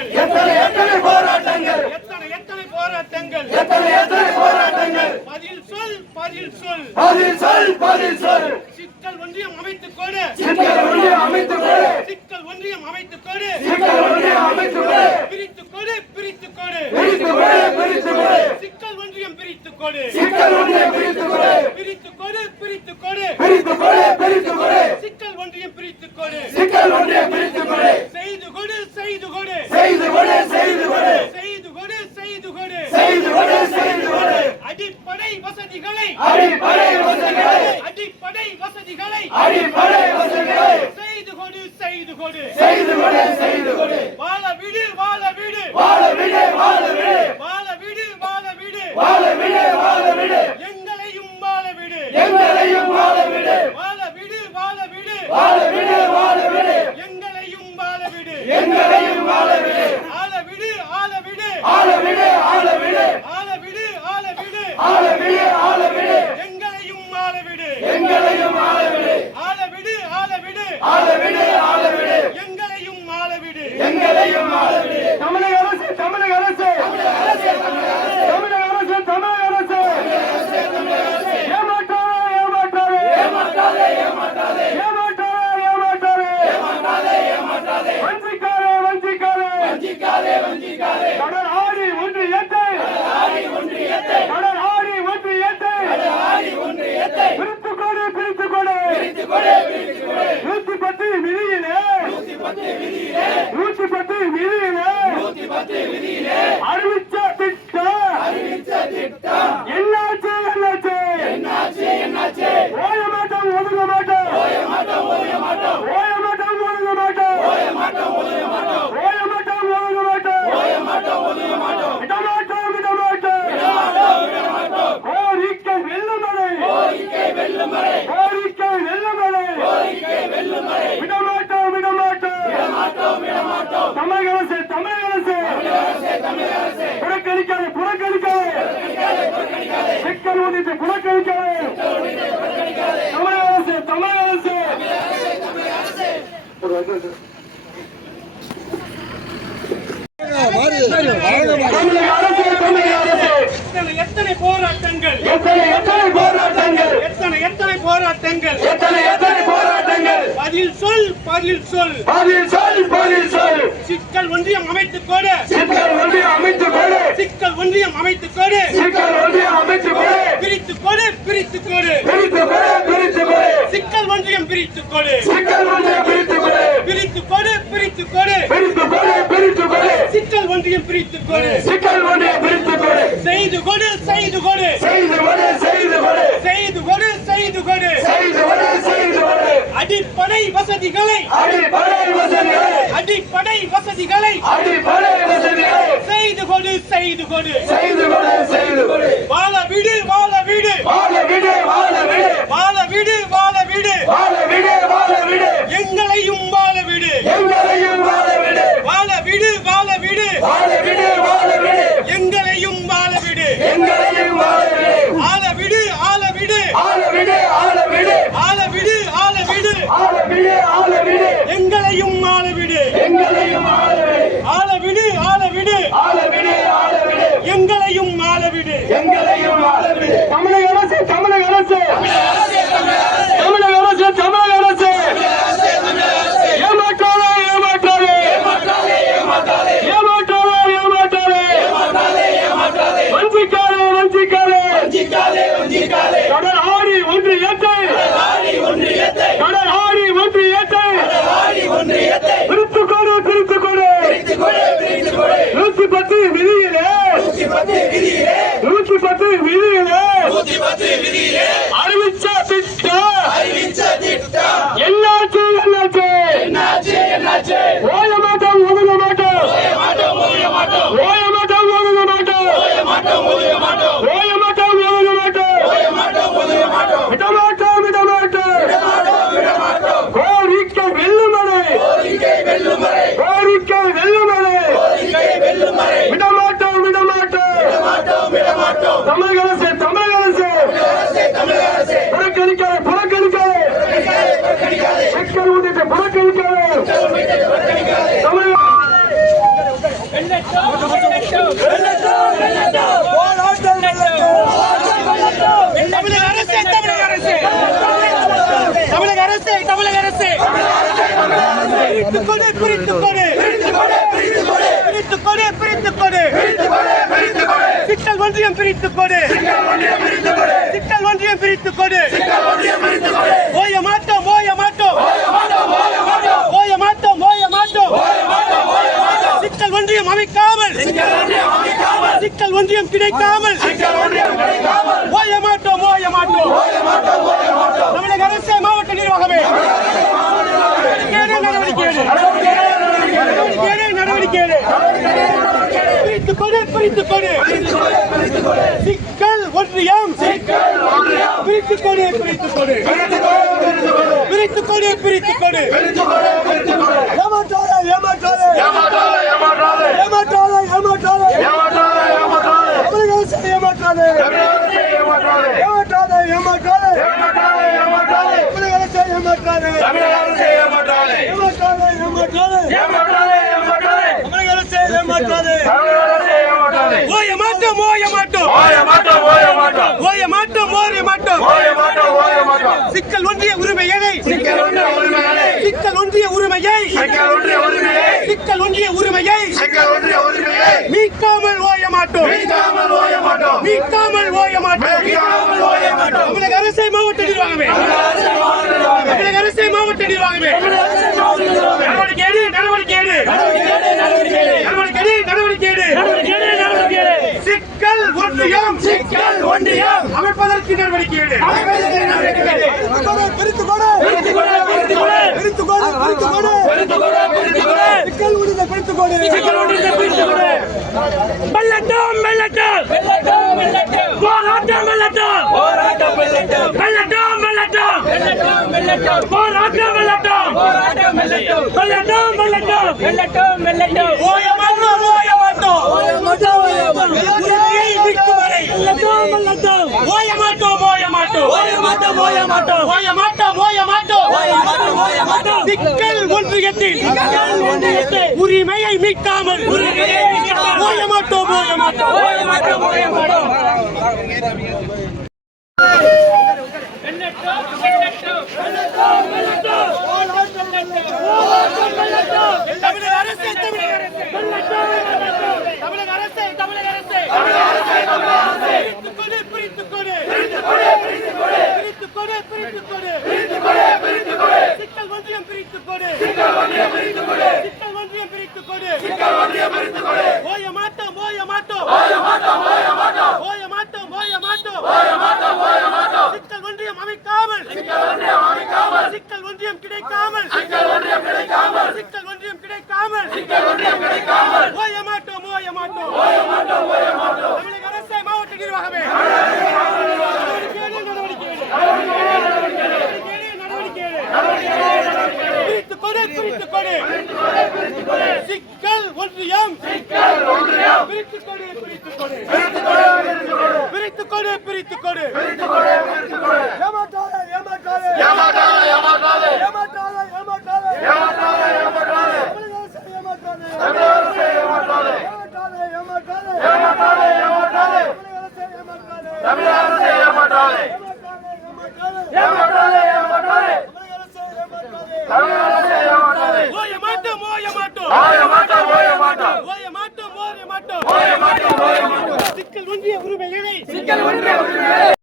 போராட்டங்கள். எத்தனை எத்தனை போராட்டங்கள்? எத்தனை எத்தனை போராட்டங்கள்? எத்தனை எத்தனை போராட்டங்கள்? பதில் சொல் பதில் சொல். பதில் சொல் பதில் சொல். சிக்கல் ஒன்றியம் அமைத்துக் கொடு. சிக்கல் ஒன்றியம் அமைத்துக் கொடு. சிக்கல் ஒன்றியம் அமைத்துக் கொடு. சிக்கல் ஒன்றியம் அமைத்துக் கொடு. பிரித்துக் கொடு பிரித்துக் கொடு. பிரித்துக் கொடு பிரித்துக் கொடு. சிக்கல் ஒன்றியம் பிரித்துக் கொடு. சிக்கல் ஒன்றியம் பிரித்துக் கொடு. பிரித்துக் கொடு பிரித்துக் கொடு. பிரித்துக் கொடு பிரித்துக் கொடு. கொடு செய்து கொடு செய்து கொடு வாழ வீடு. வாழ வீடு வாழ வீடு. வாழ வீடு வாழ வீடு. வாழ வீடு அரசு புறக்கணிக்காது தமிழக அரசு தமிழக அரசு எத்தனை போராட்டங்கள் எத்தனை போராட்டங்கள் எத்தனை எத்தனை போராட்டங்கள் எத்தனை எத்தனை போராட்டங்கள் பதில் சொல் பதில் சொல் சொல் சொல் சிக்கல் ஒன்றியம் அமைத்து கோடு சிக்கல் ஒன்றியம் அமைத்து கோடு சிக்கல் ஒன்றியம் அமைத்து கோடு கொடு. சிக்கல் கொண்டே பிரித்து கொடு. செய்து கொடு செய்து கொடு. செய்து கொடு செய்து கொடு. செய்து கொடு செய்து கொடு. செய்து கொடு செய்து கொடு. அடிப்படை வசதிகளை. அடிப்படை வசதிகளை. அடிப்படை வசதிகளை. அடிப்படை வசதிகளை. செய்து கொடு செய்து கொடு. செய்து கொடு செய்து பிரித்து கொடு பிரித்து கொடு நூத்தி பத்து விதியிலே. நூத்தி பத்து விதியிலே. நூத்தி பத்து விதியிலே. தமிழக அரசு தமிழக அரசு பிரித்து கொடு. பிரித்து கொடு பிரித்து கொடு பிரித்து கொடு சிக்கல் ஒன்றியம் பிரித்து கொடு. சிக்கல் ஒன்றியம் பிரித்து கொடு. உழைக்காமல் ஓய மாட்டோம் ஓய மாட்டோம் தமிழக அரசு மாவட்ட நிர்வாகமே. நடவடிக்கை பிரித்து கொடு பிரித்து கொடு. சிக்கல் ஒன்றியம். பிரித்து கொடு பிரித்து கொடு. பிரித்து கொடு பிரித்து கொடு. மாட்டோம் சிக்கல் ஒன்றிய உரிமையை. சிக்கல் ஒன்றிய உரிமையை. சிக்கல் ஒன்றிய உரிமையை. மீட்காமல் ஓய மாட்டோம். மீட்காமல் ஓய மாட்டோம். தமிழக அரசை மாவட்ட நிர்வாகமே. தமிழக அரசை மாவட்ட நிர்வாகமே. நடவடிக்கை எடு நடவடிக்கை எடு. நடவடிக்கை எடு நடவடிக்கை எடு. சிக்கல் ஒன்றியம். சிக்கல் ஒன்றியம் அமைப்பதற்கு நடவடிக்கை எடு. பிரித்து கொடு பிரித்து கொடு பிரித்து கொடு பிரித்து கொடு பிரித்து கொடு சிக்கல் உறுதி பிரித்து கொடு வெள்ளட்டம் வெள்ளட்டம். போராட்டம் வெள்ளட்டம் வெள்ளட்டம் வெள்ளட்டம் போராட்டம் வெள்ளட்டம் வெள்ளட்டம் வெள்ளட்டம் ஓய மாட்டோம் ஓய மாட்டோம் உரிமையை மீட்கும் வரை ஓய மாட்டோம் ஓய மாட்டோம் ஓய மாட்டோம். ஓய மாட்டோம் ஓய மாட்டோம். ஓய மாட்டோம் ஓய மாட்டோம். சிக்கல் ஒன்றியத்தில் உரிமையை மீட்காமல் உரிமையை மீட்காமல் ஓய மாட்டோம் ஓய மாட்டோம். ஓய மாட்டோம் ஓய மாட்டோம். தமிழக করে। பிரித்துக் கொடு பிரித்துக் கொடு பிரித்துக் கொடு ஏமாற்றாதே ஏமாற்றாதே. ஏமாற்றாதே ஏமாற்றாதே. தமிழக அரசை ஏமாற்றாதே. ஏமாற்றாதே. ஏமாற்றாதே தமிழக அரசை ஏமாற்றாதே. ஏமாற்றாதே. ஏமாற்றாதே. தமிழக அரசை ஏமாற்றாதே ஓய மாட்டோம் ஓய மாட்டோம் ஓய மாட்டோம் சிக்கல் ஒன்றிய உரிமைகளை சிக்கல் ஒன்றிய உரிமைகளை